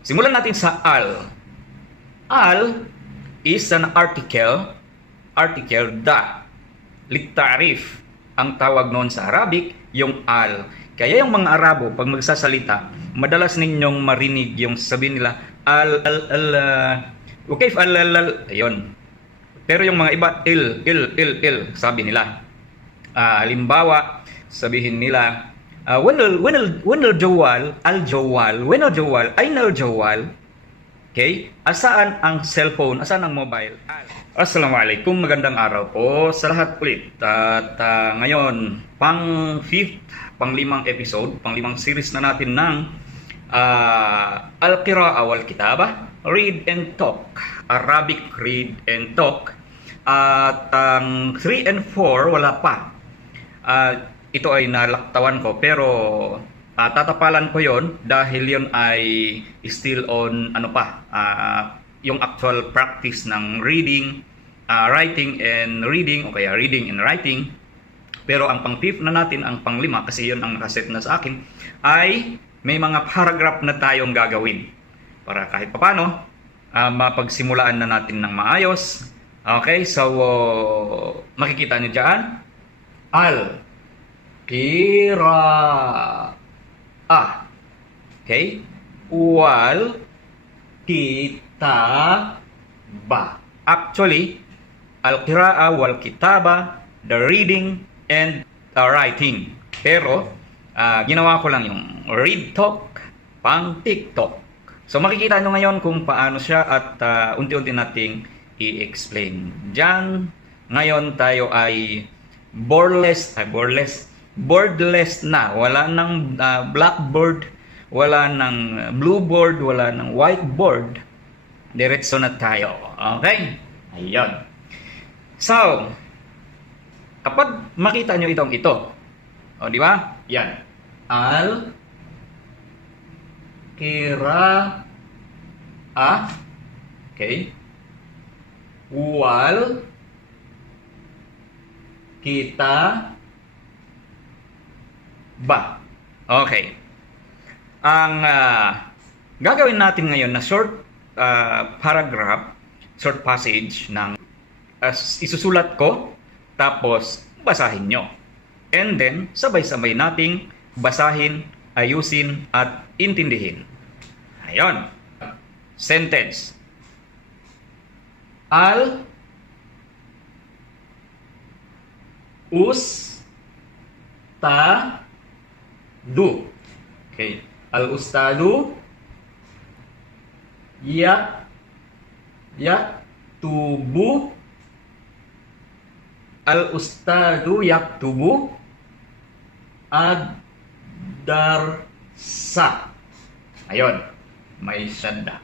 Simulan natin sa al. Al is an article that. Litarif ang tawag noon sa Arabic, yung al. Kaya yung mga Arabo, pag magsasalita, madalas ninyong marinig yung sabihin nila, okay, ayun. Pero yung mga iba, il, sabi nila. Halimbawa, sabihin nila, when al-jawal, ayn al-jawal, okay? Asaan ang cellphone? Asaan ang mobile? Assalamualaikum, magandang araw po sa lahat ulit. At ngayon, pang-limang episode, pang-limang series na natin ng Al-Qira'a wal Kitaba, Read and Talk, Arabic Read and Talk. At ang 3 and 4, wala pa. Ito ay nalaktawan ko, pero tatapalan ko yon dahil yon ay still on yung actual practice ng reading, writing and reading, o kaya reading and writing. Pero ang pang-5 na natin, ang pang-5, kasi yon ang nakaset na sa akin, ay may mga paragraph na tayong gagawin para kahit papano mapagsimulaan na natin ng maayos. Okay, so makikita niyo dyan, Al-Qira'a. Okay, wal kitaba. Actually, Al-Qira'a wal Kitaba, the reading and the writing. Pero ginawa ko lang yung read talk pang TikTok. So makikita nyo ngayon kung paano siya at unti-unti nating i-explain. Diyan, ngayon tayo ay boardless na. Wala nang blackboard, wala nang blue board, wala nang whiteboard. Diretso na tayo. Okay? Ayun. So, kapag makita nyo ito. O, di ba? Yan. Al-Qira'a. Okay? Wal Kitaba. Okay. Ang gagawin natin ngayon na short paragraph, short passage ng isusulat ko, tapos basahin nyo. And then, sabay-sabay nating basahin, ayusin, at intindihin. Ayon. Sentence. Al-Ustadu. Okay. Al-Ustadu yaktubu. Al-Ustadu yaktubu ad-darsa. Ayon. May syadda.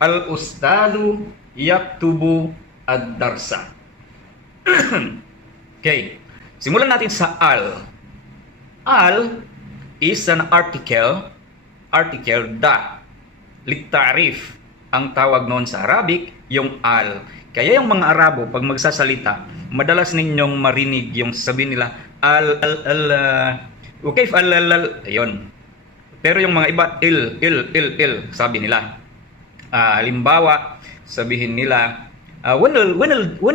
Al-Ustadu yaktubu ad-darsa. Okay. Simulan natin sa al. Al is an article that. Litarif ang tawag noon sa Arabic, yung al. Kaya yung mga Arabo, pag magsasalita, madalas ninyong marinig yung sabihin nila, okay, ayun. Pero yung mga iba, il, sabi nila. Halimbawa, sabihin nila, when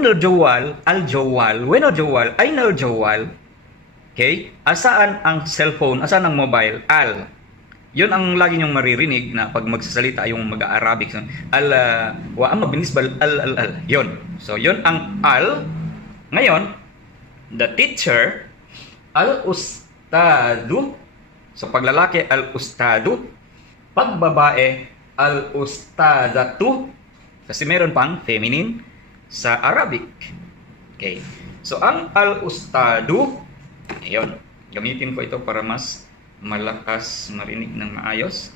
al-jawal, ayn al-jawal, okay, asaan ang cellphone, asaan ang mobile, al. Yun ang lagi nyong maririnig na pag magsasalita yung mag-Arabic. Wa amma binisbal al. Yun. So, yun ang al. Ngayon, the teacher, al-ustadu. So, pag lalaki, al-ustadu. Pag babae, al-ustadatu. Kasi meron pang feminine sa Arabic. Okay. So, ang al-ustadu, ayun. Gamitin ko ito para mas malakas marinig ng maayos.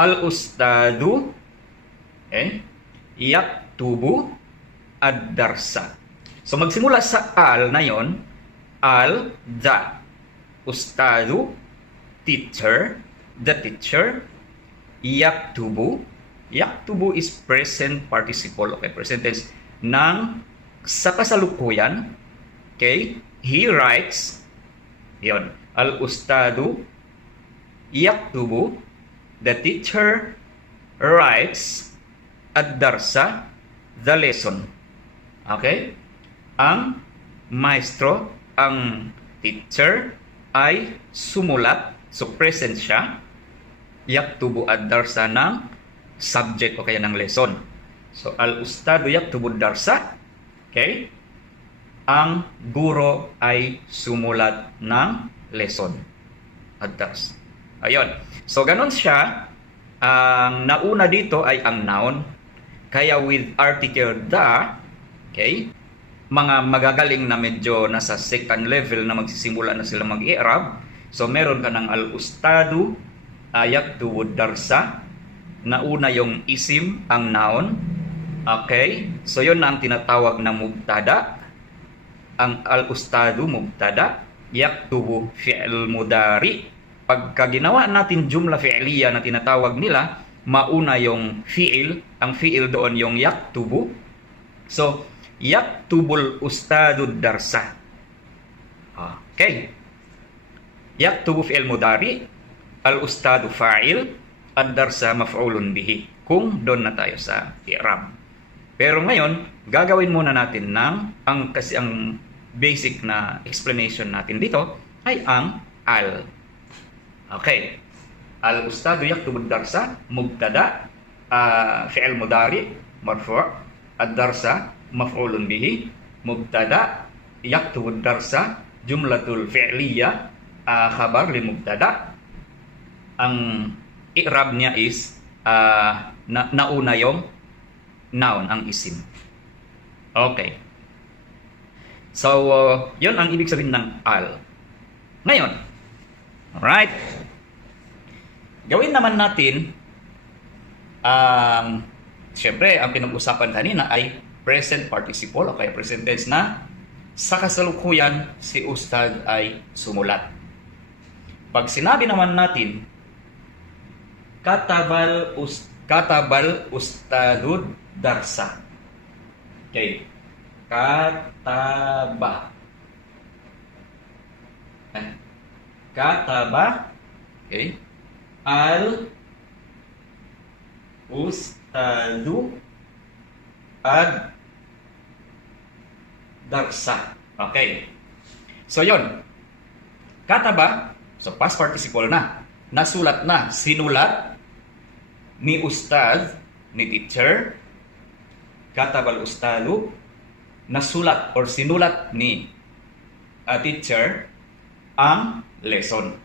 Al-Ustadu yaktubu ad-darsa. So magsimula sa al na yon, al, the, ustadu, teacher, the teacher, yaktubu. Yaktubu is present participle, okay, present tense ng sa kasalukuyan. Okay, he writes, Yon. Al-ustadu yaktubu. The teacher writes ad-darsa, the lesson. Okay? Ang maestro, ang teacher ay sumulat, so present siya, yaktubu ad-darsa ng subject o kaya ng lesson. So, al-ustadu yaktubu ad-darsa, okay? Ang guro ay sumulat ng lesson. Ad-dars. Ayun. So, ganun siya. Ang nauna dito ay ang noun. Kaya with article the, okay, mga magagaling na medyo nasa second level na magsisimula na sila mag-i'rab. So, meron ka ng al-ustadu, yaktubu darsa. Nauna yung isim, ang noun. Okay? So, yun na ang tinatawag na mubtada. Ang al-ustadu mubtada, yaktubu fi'l mudari. Pagka ginawa natin jumla fi'liya na tinatawag nila, mauna yung fi'il, ang fi'il doon yung yaktubu. So, yaktubul ustadu darsa. Okay. Yaktubu fi'il mudari, al-ustadu fa'il, ad-darsa maf'ulun bihi. Kung doon na tayo sa i'rab. Pero ngayon, gagawin muna natin kasi ang basic na explanation natin dito ay ang al. Okay. Al-ustadu yaktubu ad-darsa, mubtada, fi'il mudari, marfu', ad-darsa, maf'ulun bihi, mubtada, yaktubu ad-darsa, jumlatul fi'liya, khabar li mubtada. Ang i'rab niya is nauna yung noun, ang isim. Okay. So, yun ang ibig sabihin ng al. Ngayon, alright. Gawin naman natin siyempre, ang pinag-usapan kanina ay present participle o kaya present tense na sa kasalukuyan si ustad ay sumulat. Pag sinabi naman natin katabal ustadud darsa. Okay. Kataba. Kataba. Okay. Al ustadu ad darsa. Okay. So, yon. Kataba. So, past participle na. Nasulat na. Sinulat ni ustad, ni teacher. Katabal ustadu. Nasulat or sinulat ni teacher ang lesson.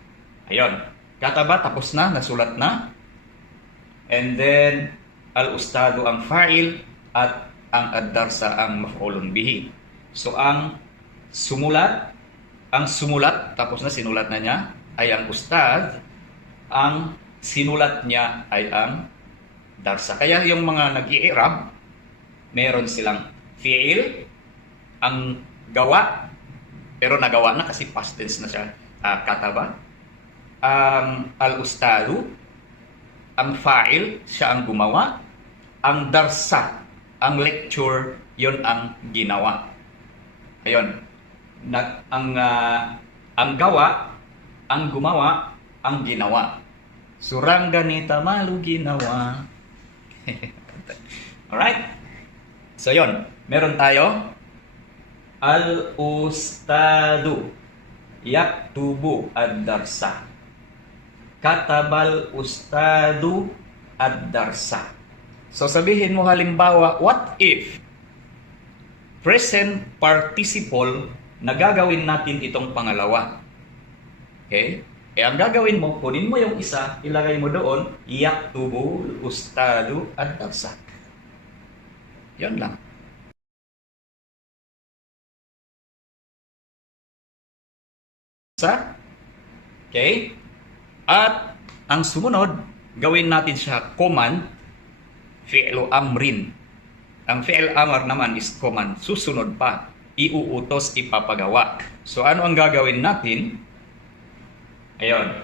Ayun. Kataba, tapos na, nasulat na. And then, al-ustadu ang fa'il at ang ad-darsa ang maf'ulun bihi. So, ang sumulat, tapos na sinulat na niya, ay ang ustad. Ang sinulat niya ay ang darsa. Kaya yung mga nag-i-i'rab, meron silang fi'il, ang gawa, pero nagawa na kasi past tense na siya, kataba. Ang al-ustadu, ang fa'il, siya ang gumawa. Ang darsa, ang lecture, yon ang ginawa. Ayun. Ang gawa, ang gumawa, ang ginawa. Surangganita malu ginawa. Alright? So, yon. Meron tayo. Al-ustadu yaktubu ad-darsa. Katabal ustadu ad-darsa. So, sabihin mo halimbawa, what if present participle na gagawin natin itong pangalawa? Okay? Ang gagawin mo, kunin mo yung isa, ilagay mo doon, yaktubu ustadu ad-darsa. Yan lang. Okay? At ang sumunod, gawin natin siya command, fi'lu amrin. Ang fi'l amr naman is command. Susunod pa. Iuutos, ipapagawa. So, ano ang gagawin natin? Ayun.